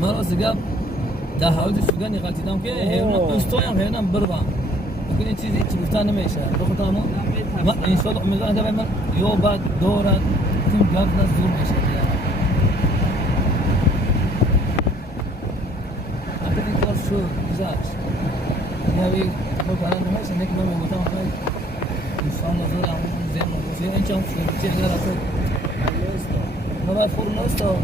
ما رأس قاب ده هاود السوداني قاتي دام كده هنا استويا هنا بربع ممكن انت تبتان ماشي بخطانه ما ان شاء الله مزان تبع يوبا دورا تم قاب ناس زور ماشي اعتقد كده شو زاش نبي بقى انا ماشي هناك ما متام ان شاء الله زور عمو زين ما ان شاء الله في غير ما بعد فرن استو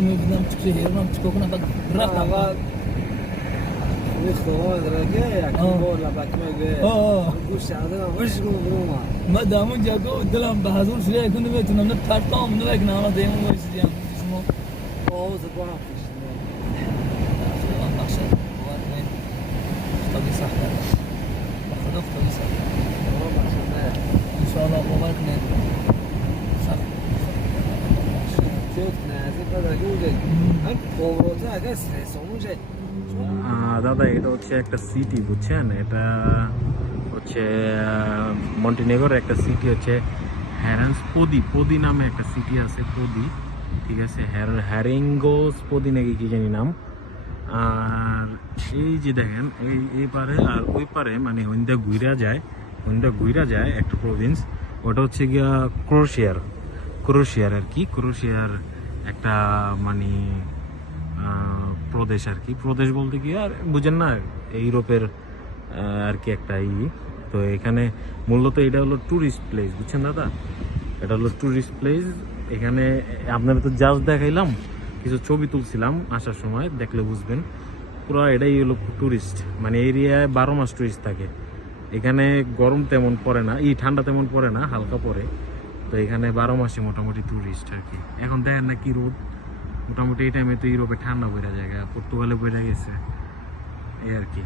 بدنا نمشي هنا نمشي بعد راح الاختبار رجاء كبار لبكمه جاء وش عندنا وش بروما ما دامون جاكو دلهم بهزول شويه كنا بيتنا من التارتام من ذاك نعم دايما وش ديام اسمه اوه زبان فيش ما شاء الله طبي صح خذ طبي صح ان شاء الله مباركنا صح দাদা এটা হচ্ছে একটা সিটি বুঝছেন এটা হচ্ছে মন্টিনেগোর একটা সিটি হচ্ছে হ্যারেন্স পোদি নামে একটা সিটি আছে পোদি ঠিক আছে হ্যারিঙ্গোস পোদি নাকি কি জানি নাম আর এই যে দেখেন এই পারে আর ওই পারে মানে ওইটা ঘুরা যায় একটা প্রভিন্স ওটা হচ্ছে গিয়া ক্রোয়েশিয়ার আর কি ক্রোয়েশিয়ার একটা মানে প্রদেশ আর কি প্রদেশ বলতে কি আর বুঝেন না ইউরোপের আর কি একটা তো এখানে মূলত এটা হলো ট্যুরিস্ট প্লেস বুঝছেন দাদা এটা হলো ট্যুরিস্ট প্লেস এখানে আপনারা তো জাস্ট দেখাইলাম কিছু ছবি তুলছিলাম আসার সময় দেখলে বুঝবেন পুরো এটাই হলো ট্যুরিস্ট মানে এরিয়ায় 12 মাস ট্যুরিস্ট থাকে এখানে গরম তেমন পড়ে না ঠান্ডা তেমন পড়ে না হালকা পড়ে তো এখানে 12 মাসে মোটামুটি ট্যুরিস্ট আর কি এখন দেখেন না কি রোদ মোটামুটি এই টাইমে তো ইউরোপে ঠান্ডা পড়ে জায়গা পর্তুগালে পড়ে গেছে এই আর কি